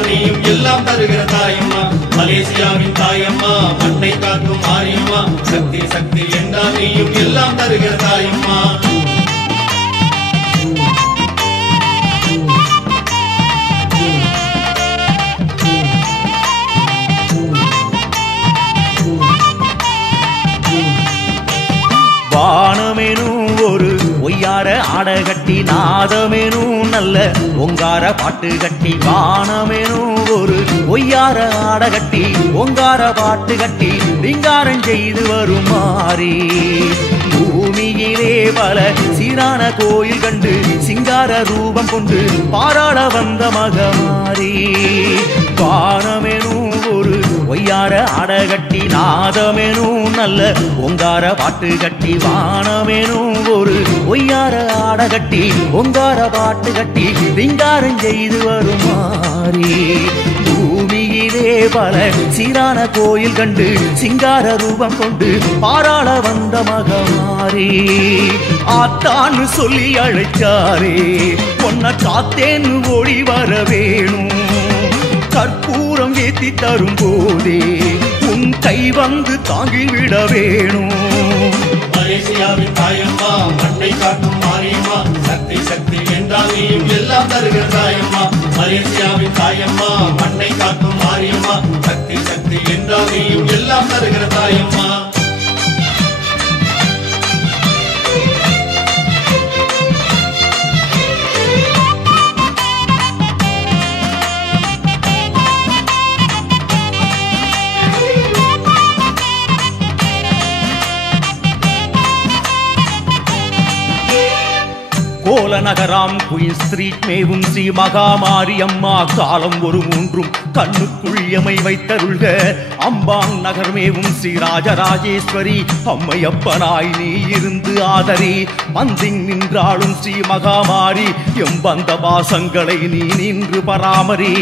என்றால் நீயும் எல்லாம் தருகிற தாயம்மா மலேசியாவின் தாயம்மா மண்ணை காக்கும் மாரியம்மா சக்தி சக்தி என்றால் நீயும் எல்லாம் தருகிற தாயம்மா வானமேனும் ஒரு ஒய்யார ஆடகட்டி நாதமேனும் நல்ல ஒங்கார பாட்டு கட்டி வானமேனும் ஒரு ஒய்யார ஆடகட்டி ஒங்கார பாட்டு கட்டி விங்காரம் செய்து வருமாறி பூமியிலே பல சீரான கோயில் கண்டு சிங்கார ரூபம் கொண்டு பாராள வந்த மகமாரி வானமேனும் ஒரு ஒய்யார ஆடகட்டி நாதமேனும் நல்ல ஒங்கார பாட்டு கட்டி வானமேனும் ஒரு ஒய்யார ஆடகட்டி ஒங்கார பாட்டு கட்டி விங்காரம் செய்து வருமாறி பூமியிலே பல சீரான கோயில் கண்டு சிங்கார ரூபம் கொண்டு பாராள வந்த மகமாரி ஆத்தான்னு சொல்லி அழைச்சாரே பொன்ன காத்தேன்னு ஓடி வர வேணும் கற்பூரம் ஏத்தி தரும் போதே உன் கை வந்து தாங்கிவிட வேணும் மலேசியாவின் தாயம்மா மண்ணை காக்கும் மாரியம்மா சக்தி சக்தி என்றால் நீயும் எல்லாம் தருகிற தாயம்மா மலேசியாவின் தாயம்மா மண்ணை காக்கும் மாரியம்மா சக்தி சக்தி என்றால் நீயும் எல்லாம் தருகிற தாயம்மா கோல நகராம் குயின் ஸ்ட்ரீட் மேவும் ஸ்ரீ மகாமாரியம்மா காலம் ஒரு மூன்றும் கண்ணுக்குள் எமை வைத்தருள்க அம்பாங் நகர் மேவும் ஸ்ரீ ராஜராஜேஸ்வரி அம்மையப்பனாய் நீ இருந்து ஆதரி பந்திங் நின்றாளும் ஸ்ரீ மகாமாரி எம்பந்த பாசங்களை நீ நின்று பராமரி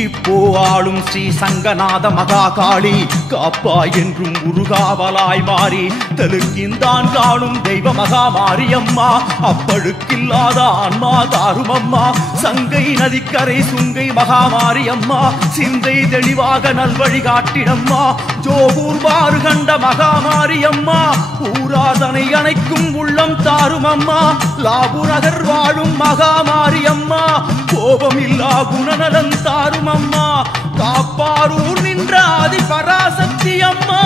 இப்போ ஆளும் ஸ்ரீ சங்கநாத மகாகாளி காப்பாய் என்றும் உருகாவலாய் மாறி தெலுங்கின்தான் காணும் தெய்வ மகாமாரியம்மா அப்பழுக்கில்லாத ஆன்மா தாருமம்மா சங்கை நதிக்கரை சுங்கை மகாமாரியம்மா சிந்தை தெளிவாக நல்வழி காட்டிடம்மா ஜோகூர் வாறு கண்ட மகாமாரியம்மா ஊராதனை அணைக்கும் உள்ளம் தாருமம்மா லாபூர் நகர் வாழும் மகாமாரியம்மா கோபம் இல்லா குணநலன் தாருமம்மா காப்பாரூர் நின்ற ஆதி பராசக்தி அம்மா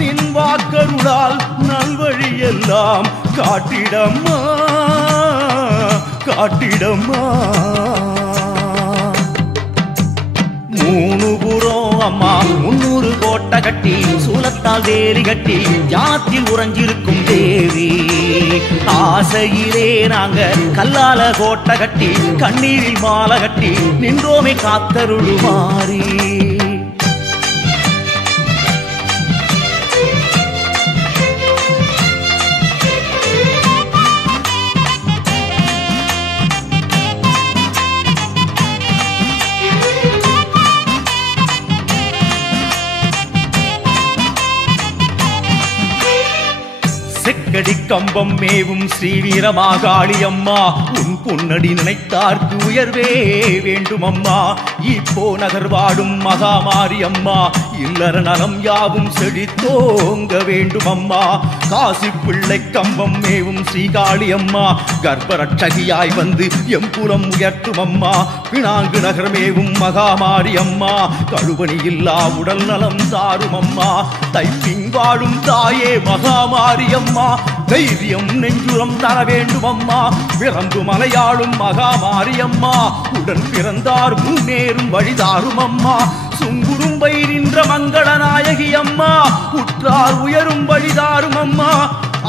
நின் வாக்கருளால் நல்வழி எல்லாம் காட்டிடம்மா காட்டிடம்மா மூணு புறம் அம்மா 300 கோட்டை கட்டி சூலத்தால் வேலி கட்டி ஜாத்தில் உறைஞ்சிருக்கும் தேவி ஆசையிலே நாங்க கல்லால கோட்டை கட்டி கண்ணீரில் மாலை கட்டி நின்றோமே காத்தருளுமாறி செக்கடி கம்பம் மேவும் ஸ்ரீ வீரமாகாளி அம்மா உன் பொன்னடி நினைத்தார்க்கு உயர்வே வேண்டும் அம்மா இப்போ நகர் வாடும் மகாமாரி அம்மா இல்லற நலம் யாவும் செழித்தோங்க வேண்டும் அம்மா காசி பிள்ளை கம்பம் மேவும் ஸ்ரீகாளி அம்மா கர்ப்பரட்சகியாய் வந்து எம்புலம் உயர்த்தும் அம்மா பினாங்கு நகரமேவும் மகாமாரி அம்மா கழுவணி இல்லா உடல் நலம் தாரும் அம்மா தைப்பிங் வாழும் தாயே மகாமாரி அம்மா தைரியம் நெஞ்சுரம் தர வேண்டும் அம்மா பிறந்து மலையாளும் மகாமாரி அம்மா உடன் பிறந்தார் முன்னேறும் வழிதாரும் அம்மா சுங்குரும் நின்ற மங்கள நாயகி அம்மா உற்றார் உயரும் வழிதாரும் அம்மா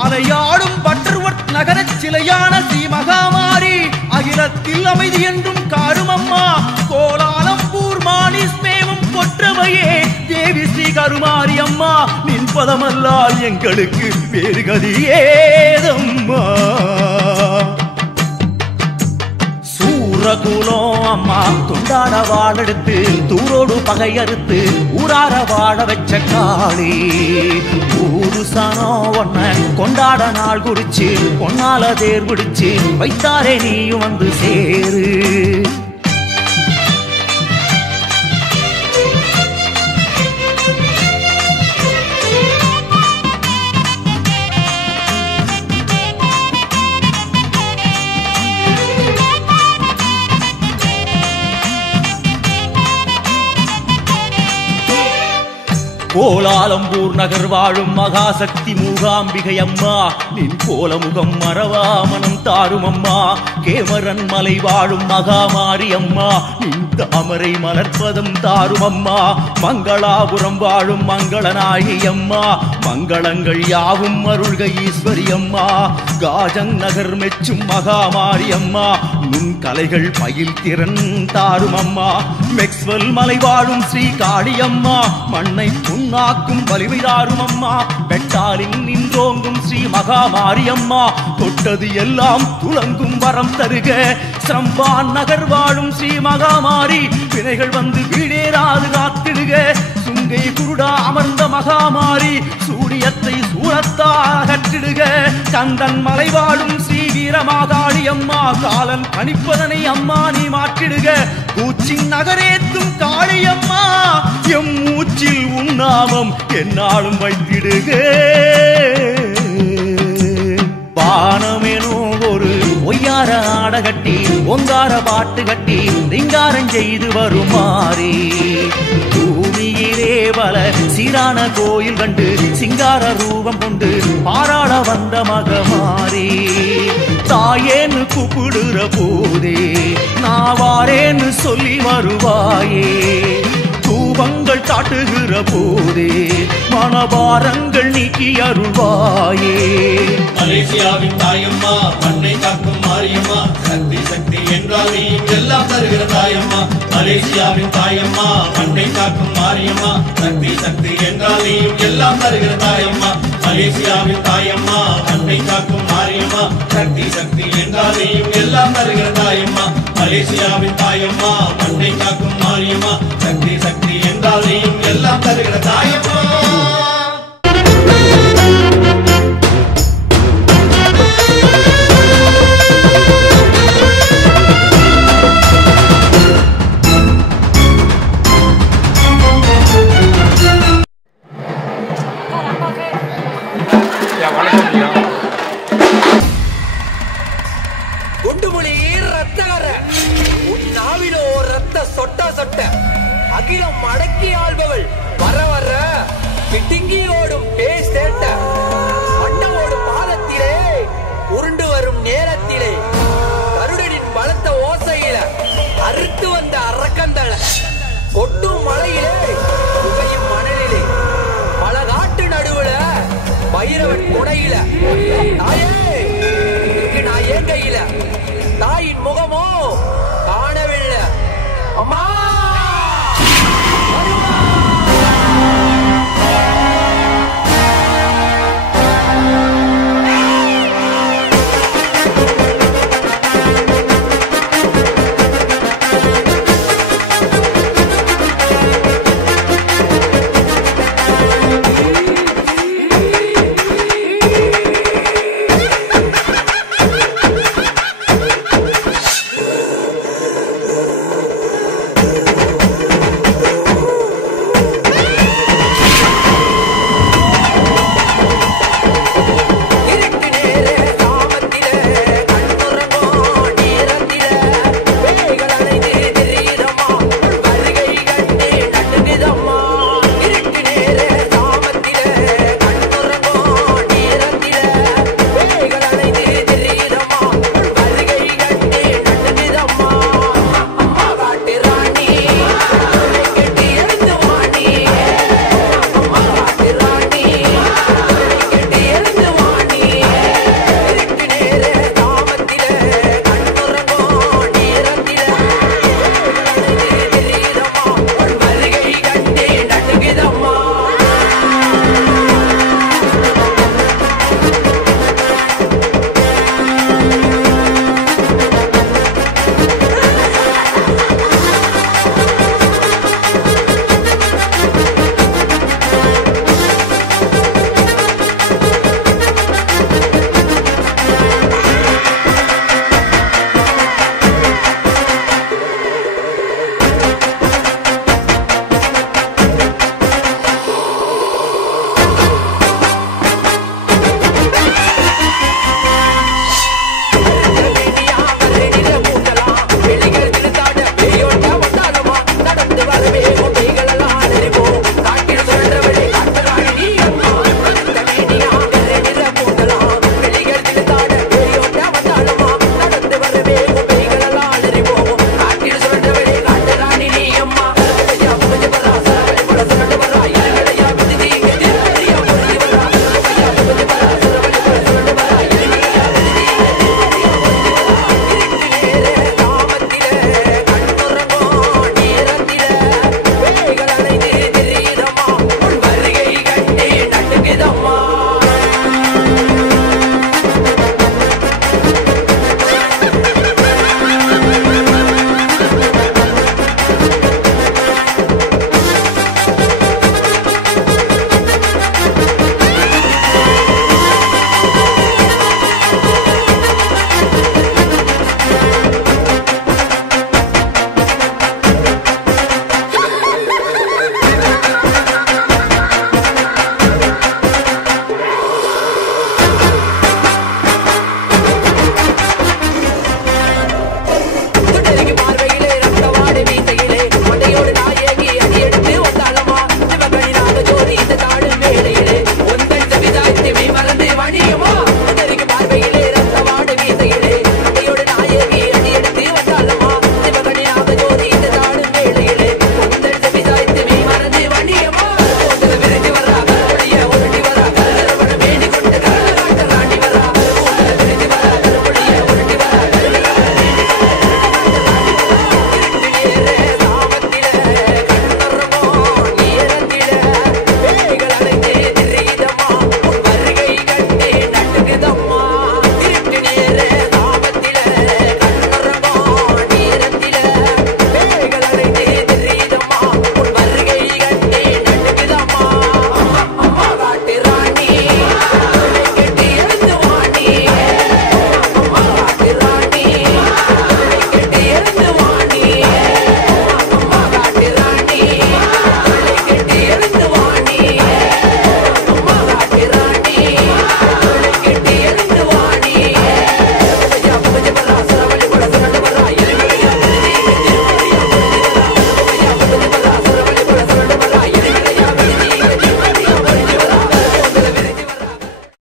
அலையாடும் பட்டர்வட் நகர சிலையான ஸ்ரீ மகாமாரி அகிலத்தில் அமைதி என்றும் காரும் அம்மா கோலாலம்பூர் மானிஸ்மேவும் கொற்றவையே தேவி ஸ்ரீ கருமாரி அம்மா நின் பதமல்லால் எங்களுக்கு வேறு கதி ஏதம்மா சூரகுலம் அம்மா துண்டாட வாழெடுத்து தூரோடு பகையறுத்து ஊரார வாழ வச்ச காளி ஊரு சனோ ஒன்ன கொண்டாட நாள் குறிச்சு பொன்னால தேர் பிடிச்சு வைத்தாரே நீயும் வந்து சேரு கோலாலம்பூர் நகர் வாழும் மகாசக்தி மூகாம்பிகை அம்மா நின் கோல முகம் மறவா மனம் தாரும் அம்மா கேமரன் மலை வாழும் மகாமாரி அம்மா நின் தாமரை மலர்ப்பதம் தாரும் அம்மா மங்களாபுரம் வாழும் மங்களநாயகி அம்மா மங்களங்கள் யாவும் அருள்க ஈஸ்வரி அம்மா காஜங் நகர் மெச்சும் மகாமாரி அம்மா நுண் கலைகள் பயில் திறன் தாரும் அம்மா மெக்ஸ்வெல் மலை வாழும் ஸ்ரீ காளி அம்மா மண்ணை புண்ணாக்கும் வலிமை தாரும் அம்மா பெட்டாலின் நின்றோங்கும் ஸ்ரீ மகாமாரி அம்மா தொட்டது எல்லாம் துளங்கும் வரம் தருக சம்பான் நகர் வாழும் ஸ்ரீ மகாமாரி வினைகள் வந்து வீடேறாது காத்திடுக சுங்கை குருடா அமர்ந்த மகாமாரி சூரியத்தை சூரத்தா அகற்றிடுக கந்தன் மலை வாழும் ஸ்ரீ வீரமாகாளி அம்மா காலன் கணிப்பதனை அம்மா நீ மாற்றிடுக பூச்சின் நகரேத்தும் காளி அம்மா எம் மூச்சில் உன்னாமம் என்னாலும் வைத்திடுக வானமெனோ ஒரு ஒய்யார ஆட கட்டி ஒங்கார பாட்டு கட்டி ரிங்காரம் செய்து வருமாறே பூமியிலே பல சீரான கோயில் கண்டு சிங்கார ரூபம் கொண்டு பாராள வந்த மகமாறே தாயேன்னு கூப்பிடுற போதே நாவாரேன்னு சொல்லி வருவாயே தூபங்கள் காட்டுகிற போதே மனபாரங்கள் நீக்கி அருள்வாயே மலேசியாவின் தாயம்மா மண்ணை காக்கும் மாரியம்மா சக்தி சக்தி என்றால் நீயும் எல்லாம் தருகிற தாயம்மா மலேசியாவின் தாயம்மா மண்ணை காக்கும் மாரியம்மா சக்தி சக்தி என்றால் நீயும் எல்லாம் தருகிற தாயம்மா மலேசியாவின் தாயம்மா மண்ணை காக்கும் மாரியம்மா சக்தி சக்தி என்றால் நீயும் எல்லாம் தருகிற தாயம்மா மலேசியாவின் தாயம்மா மண்ணை காக்கும் மாரியம்மா சக்தி சக்தி என்றால் நீயும் எல்லாம் தருகிற தாயம்மா